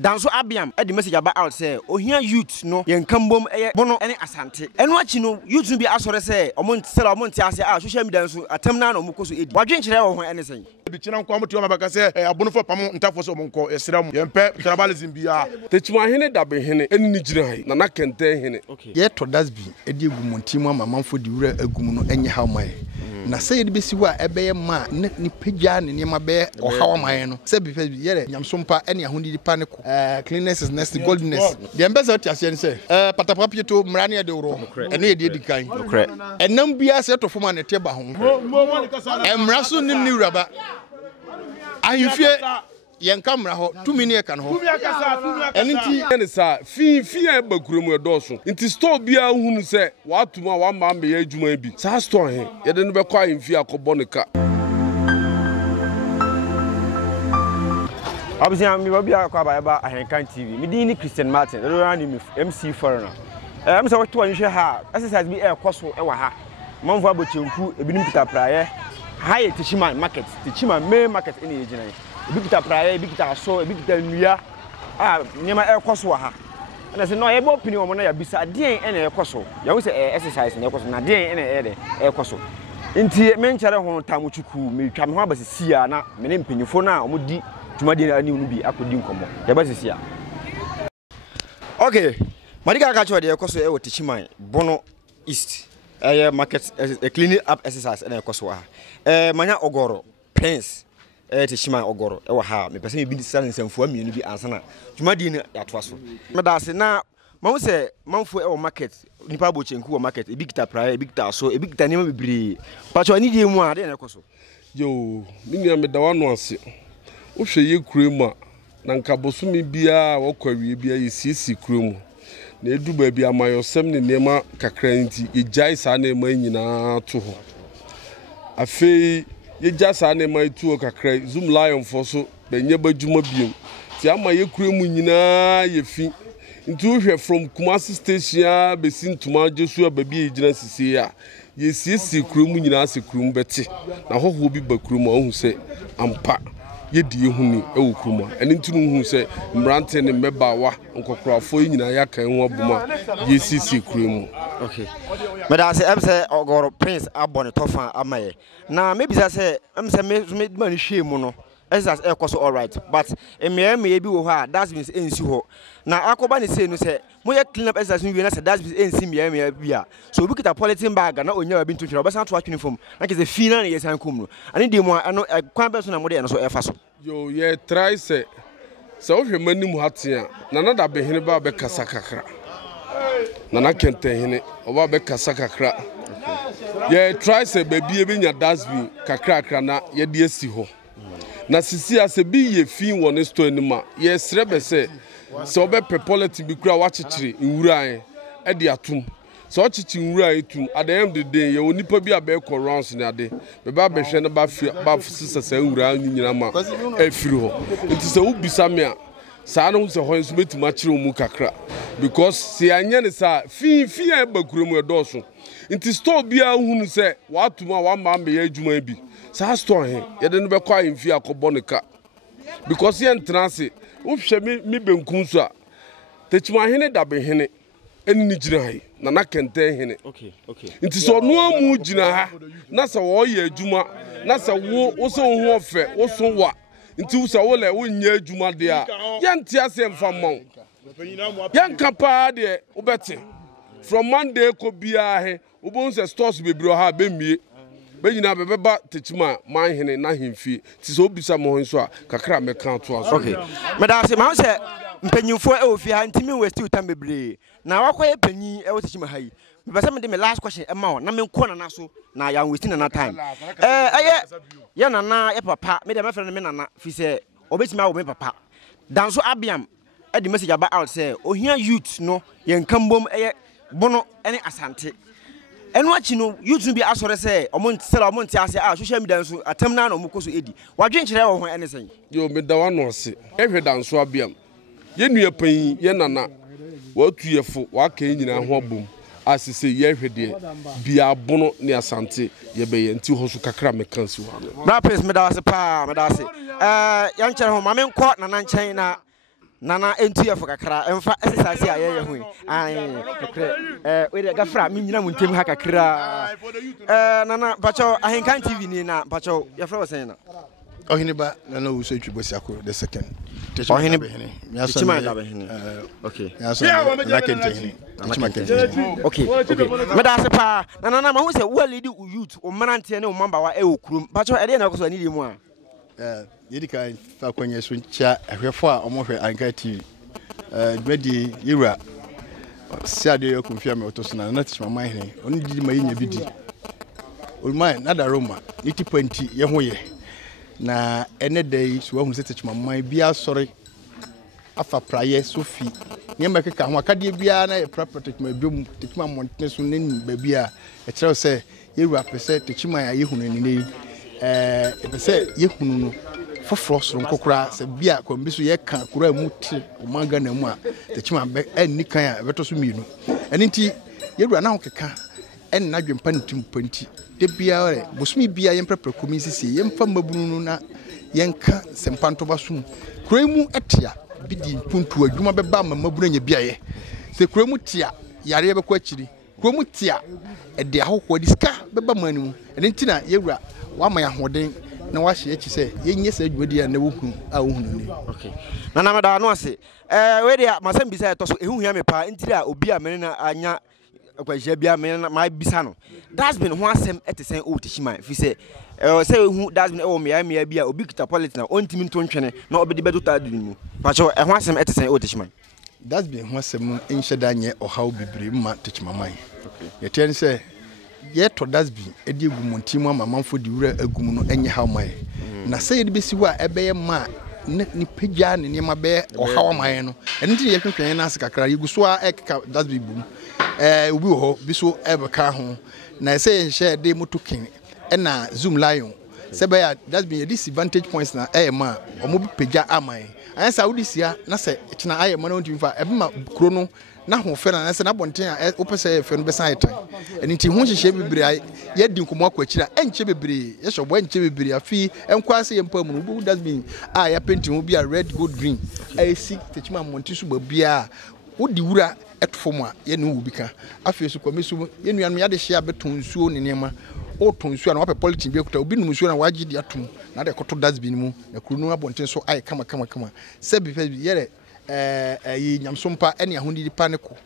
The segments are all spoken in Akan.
danso abiam e the message about out say ohia youth no yen kambom e bono ene asante eno achi no youth no bi asore say omon sela omon ti ase social media so atam na no mukoso edi wadwen kire wo ho ene sen bi china nko amoto mabaka say abono fo pam ntafo so monko esram yempe tribalism bia techima hene dabe hene eni ni gire hai na kenten hene ye to dasbi edi egumontim amamanfo di wura agum no enye haw mai na say ye besi wa ebeye ma ni pagya ne ma be ohaw mai no say bi ye nyamsompa ene ahodi di paniko cleanness is next goldness the ambassador tiase say patapapieto mrane ye de woro eno ye de edikan enam bia say to foma ne teba ho emra so nim ni wuraba ahifie yen kamera ho 2 minute kan ho enti ene sa fi e bakuremu edoso nti store bia hunu se watuma wa ma me adwuma bi sa store he ye de no be kwa ahifie akobo ne ka Obviously, I'm going to go to Ahenkan TV. I'm Dini Christian Martin. I'm MC Foreigner. I'm going to show you exercise be a cost for a month for Bochunku, a Binipita Prayer, high Tichima market, Tichima main market in the region. A big prayer, a big so, a big Nuya, near my air cost for her. And I said, no, I have opinion on a beside day and a cost. You always say exercise and a cost, and a day and a cost. Inti menchara hono tamuchuku me twam ho abase sia na me mpanyifo na omudi tumade ani unu bi akodi nkomo ya base sia. Okay, madika ka chwa de ekoso e wotichiman bono east market cleaning up exercise na ekoso ha manya ogoro prince tichiman ogoro e wa ha me pese me bi sansemfo amienu bi ansana tumade ni yatoaso me da se na ma say manfo e market nipa bochenku market e big ta prayer e big ta so e big ta nema bibiri pacho ani die mu a de na ekoso yo minia me da wano ase wo hwe ye kurema na nka bosumi bia wo kwawie bia ye sisi kuremu na edu ba bia mayosem ne nema kakra nti ye jai sa na ema nyina to ho afei ye ja sa na ema tu kakra zoom lion fo so benye badwuma biem ti ama ye kuremu nyina ye fi nti wo hwe from Kumasi station be sintuma Jesu ababi e gina sisi a ye sisi kuremu nyina se kuremu beti na hoho bi ba kuremu ahu se ampa ye die huni e wo kuremu eni ntunu hu se mbrante ne mebawa nkokrafo nyina ya kan ho abuma ye sisi kuremu. Okay, but I say ogoro prince abone tofa amaye na maybe say me man hwe mu no exercise ekoso all right but me bi wo ha that means ensi ho na akoba ne say no say moye clean up exercise we na say that means ensi me bia so obi kita polythene bag na onya bi ntotwira obesan to atwene fom na ke say fina na yesan kom no ani de mu ano kwan be so na mo de no so efa so yo ye try say so hwe manim hatia na da be hene ba be kasa kakra na kente hene oba be kasa kakra ye try say baby e be nya dasbi kakra na ye de asi ho na sisi ase bi ye fi won store ni ma ye srebe se so be pepolity bi kura wachechire nwuran e de atum so chichi nwuran etum at the end of the day ye onipa bi abe ko rounds ni ade be ba be hwe na ba sisa sa nwuran nyina ma afiri ho nti se wo bisa me a sa no se ho nso betima kire mu kakra because se anya ne sa fi e bakuremu edoso nti store bia hunu se watuma wa ma me adwuma bi sa store he ye de no be kwa imfi akobo ne ka because ye ntrance wo hwe mi benkun so a techima hene dabe hene eni ni gina hai na kente hene okay nti so no amu gina ha na sa wo ye adwuma na sa wo so ho ofe wo so wa nti wo sa wo le wo nya adwuma de a ye ntia se mfa mon ye nkapa de wo bete from Monday ko bia he wo bon se stores bebro ha be mie be nyina be ba techima man hene na hemfie ti so obisa mo nso a kakra me kan to aso okay me da se ma se mpanyimfo e ofie ha ntimi westi utam bebre na wakoye panyi e wo techima ha yi me pese me de me last question e ma na me nko na so na ya westi na time ye nana ye papa me de me friend me nana fi se obetima wo me papa danso abiam e de message about out say ohia youth no ye nkambom e bono ene asante eno achi no YouTube bi asore say omon sela omon ti ase social media so atam na no mukoso edi wadwen kire wo ho ene sen yo me da wano ase ehwe danso abiam ye nua pan ye nana watu yefo waka nyina ho abom asise ye hwe de bia bono ne asante ye be ye nti ho so kakra me kansi wa bra press me da ase pa me da ase yan kire ho ma me nko nana nchen na nana entu ya kakra emfa exercise a ye hu ai we de gafra mi nyina mu ntem ha kakra nana bacho Ahenkan TV ni na bacho ya fra wasen na Ohiniba nana wo so twibosiako the second Ohini Techima da behini okay na kentehini Techima kentehini okay meda se pa nana ma hu se wo lead youth o manante ne o mamba wa e okurum bacho e de na koso ani di mu a yedika fa kwenye so ncha ahwefo a omohwe Ahenkan TV dwedi yira siade yokumfia me otosona na Techima mahene oni didi ma yenya bidi olmai na da Roma niti panti ye ho ye na ene day so hu se Techima man bia sori afa praye sofi nyema keka ho akade bia na ye prapra Techima biom Techima montene so nen ba bia e kire se yira pese Techima ya yehunu ni pese yehunu no foforo soro nkokora se bia kwambi so ye ka kura muti omanga na mu a Techima be enni kan a beto so mienu eni nti yira na ho keka en na dwempa ntim panti de bia ore bosumi bia yen prapra komisisi yen fa mabunu na yen ka sempanto basum kuremu etia bidi puntu adwuma beba mabunu nya bia ye se kuremu tia yare be kwa akiri kuremu tia ede ahokwo diska beba manu ene ntina yewura wa ma ya hoden na wa hye echi se yenye se adwumadi na wohunu a wohunu ni okay nana meda no ase we dia masem bisa to so ehu hia me pa ntira obi a mene na anya akwaje bia me ma bisa no that's been ho asem etesen o Techima fi se say hu that's been e wo me bia obi kita politics na ontimi nto ntwene na obedi bedo ta dun mu pacho e ho asem etesen o Techima that's been ho asem enhyeda nye ohaw bibre ma Techima man okay yeten se ye to that's been edi egumontimu amamanfo di wura agum no enye haw man na say ye besi wa ebeye ma ni pagya ne niema be ohaw man no enti ye twetwen na asikakra yeguso a ekka that's been bum obi ho biso ebeka ho na say nhye de motokin na Zoom Lion sebaya that's been a disadvantage points na ma omo bi pagya aman ansa udisia na se kina ayema na ontimi fa ebema kuro no na ho fe na se na bonten a opese fe no be san etan enti ho hyehye bibire ye di nkomo akwakira enche bibire ye shobo enche bibire afi enkwase ye mpam no bu that's been ya painting ho bi a red gold green si Techima monti so babia wodi wura etofom a ye no wubika afi so komisu ye nuanum ya de hye abeton nsuo ne niema o ton nsuo na wape politin bi ekuta obi num nsuo na waji di atom na de koto dustbin mu na kuru no abonten so ai kama se bi yere yi nyamsompa ene ahodi di paniko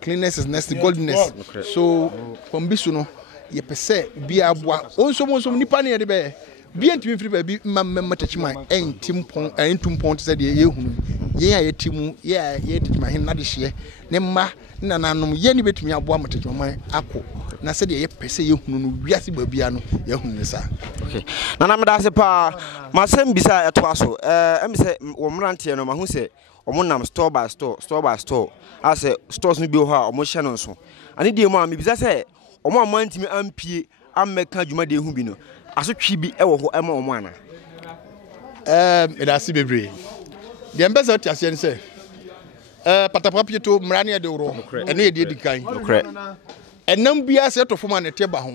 cleanliness is next goldness so kombisu no ye pese bi aboa onso nipa ne ye de be bi antimi firi ba bi mamma Techima entimpon entumpon te se de ye hunu ye ya yetimu ye Techima hin na de hye ne mma na nanom ye ni betumi aboa Techima man akọ na se de ye pese ye hunu no wiase babia no ye hunu ne sa okay nana meda se pa masem bisa eto aso em se wo mrante no ma hu se omo nam store by store ase stores no bi ho a omo hye no so ani de mu a me bisa se omo amantimi ampie ameka dwuma de hu bi no aso twi bi e wo ho ema omo ana it has bebre the ambassador tiase se patapapieto mrane de woro ene ye de dikan enam bia se to foma ne teba ho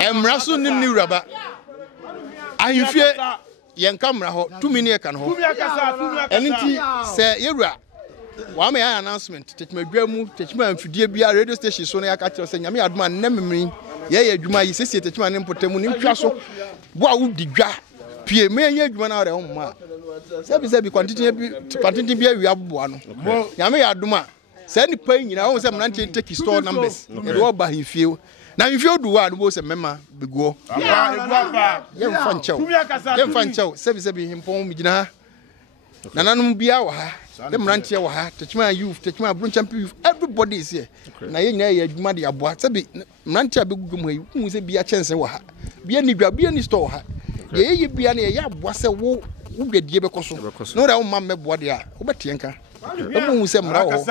emra so nim ni wuraba ahifie yen kamera ho 2 minute kan ho eniti se yewura wa me announcement Techima dwamu Techima amfidie bia radio station so na yakatiro se nyame aduma nememri ye adwuma yi sesi Techima ne mpotemu ne ntwa so bo a wudi dwa pie me ye adwuma na re ho ma se bi quantity bia wi aboa no nyame ya aduma se ni pan nyina wo se mnante take store numbers e do ba hifie na hifie do wa no se mema beguo ye mfa nchew se bi himpon mi gina na nanum bia wa ha the mnante wa ha Techima youth Techima Brun champion youth everybody is here na ye nyina ye adwuma de aboa se bi mnante abegugum ha hu se bia chense wa ha bia ni dwa bia ni store ha ye bia na ye aboa se wo wudie bekoso no ra wo mamme boa de a wo betienka emu se mra wo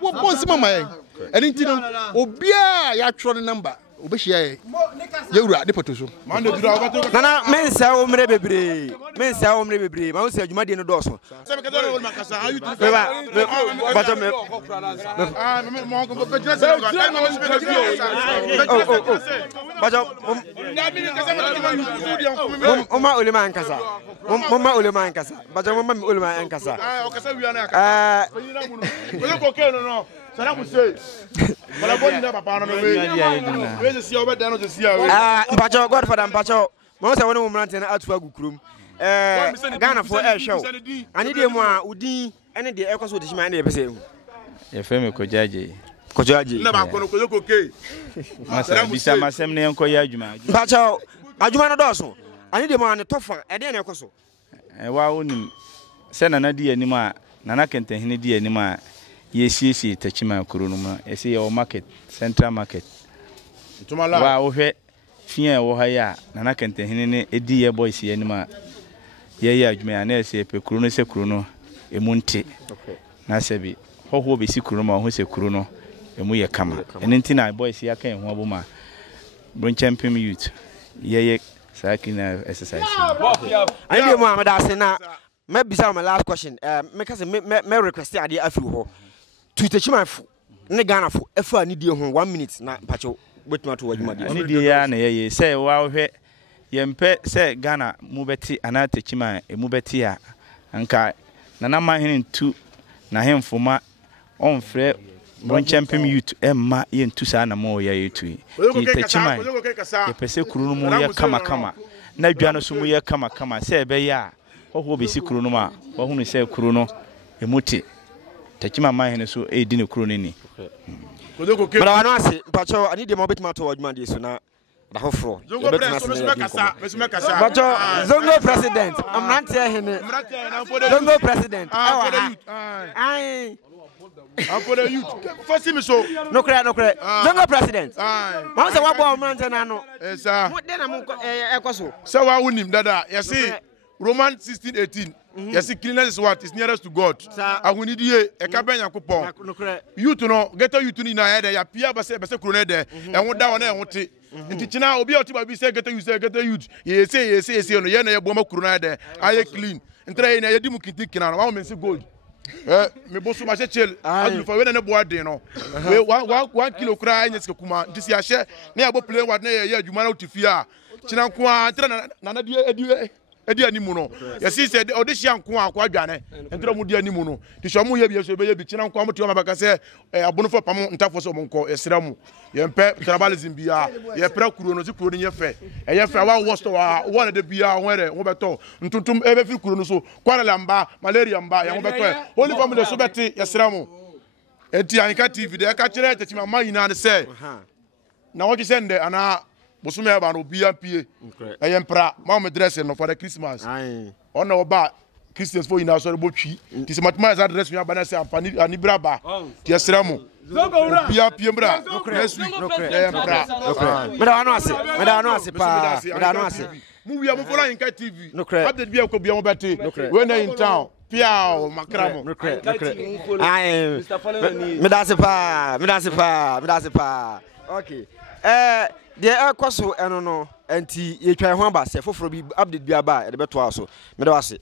wo bonsi mama yen eni nti no obia ya tworo number obehia ye yewura de poto so mande dura obato nana mensa o mre bebre ma o se adwuma de no doso se me kadoro wol makasa ayu tu bato me me mo ko be jira se no ga mo se be bato na mi kasa me ma yu tu di anko me ma ulema ankasa ma ulema ankasa bato ma ulema ankasa o kasa wi ana aka ko ko ke no Sana ku say. Bala boni na papa no we. We se sia obeda no se sia we. Mpacho Godfather mpacho. Mo se woni mo mrante na atu agukurum. Ghana for air show. Ani de mu a udin ene de ekoso de shima ene de pese hu. Ye feme ko jaje. Ko jaje. Na ba ko no ko ke. Masa bisa masem ne enko ya adwuma. Mpacho adwuma no doso. Ani de mu a ne tofa e de na ekoso. Wa wonim se nana di anim a nana kentahene di anim a yesiesi tachima kuro no ma ese your market central market wa wo hwe fia wo ha ya nana kentahene ne edi ye boys ye anim a ye adwuma na ese pe kuro no se kuro no emunte na sebi hoho be si kuro ma ho se kuro no emu ye kama enti na boys ya kan ho aboma bron champion youth ye sakina exercise ani de mu a meda se na me bisa my last question me kase me request ade afi ho tuitachima fu ne Ghana fu afu ani die ho 1 minute na pacho betuma to wadwuma die ani die ya na ye say wa hwe yempe say Ghana mu beti ana tachima emu beti a anka nana ma hene ntu na hemfoma on frɛ bon champion youth emma ye ntu sa na mo ya yetu tachima ye pese kuru no mu ye kama na dwa no so mu ye kama say be ya ho be si kuru no ma wo hunu say kuru no emuti tachima ma hene so edi ne kuru ni Mara wano ase pacho ani de mo betima to wadwuma die so na da hofro Zongo president amrante hene Zongo president ai for the youth first me so no kra Zongo president ma se wabo amrante na no esa mo de na mo ekoso se wa wonim dada you see Roman 16:18 you see cleanliness is what is nearest to God ahunidie e ka benya kopon youth no get youth ni na ya de ya pia ba se kuro na de e ho da wona e ho te nti kina obi oti ba bi se get youth ye say no ye na ye bo ma kuro na de aye clean ntre na ye di mu kitikina no wa me se gold me bosu ma chechel adu for we na bo ade no we 1 kilo kura anya sika kuma nti si ahye na ya bo play word na ye adwuma na otifia kina nko a ntre na edi animu no yesi se odihia nko akwa adwane entra mu di animu no ti so mu ye bi so be ye bi kina nko amuti ma baka se abonofo pam ntafo so monko esra mu ye mpe tribalism bia ye pra kuro no si kuro ni ye fe wa wosto wa wona de bia were wo beto ntuntum ebe fi kuro no so kwara mba malaria mba ye wo beto holy family so beti esra mu enti Anka TV de ka kire tachima mayina ne se na wo ki sende ana Bosume aba no bia pie eyempra ma me dress no for the Christmas ona oba Christians for ina so botwi ti se matma za dress me aba na se amfani ani braba ti esra mu bia pie mbra next week eyempra meda wano ase pa mu wi am follow Anka TV update bia ko bia mo beti we na in town pia o makramo meda se pa okay de ekoso eno no enti ye twan ho aba se foforo bi update bi aba e de beto aso meda wase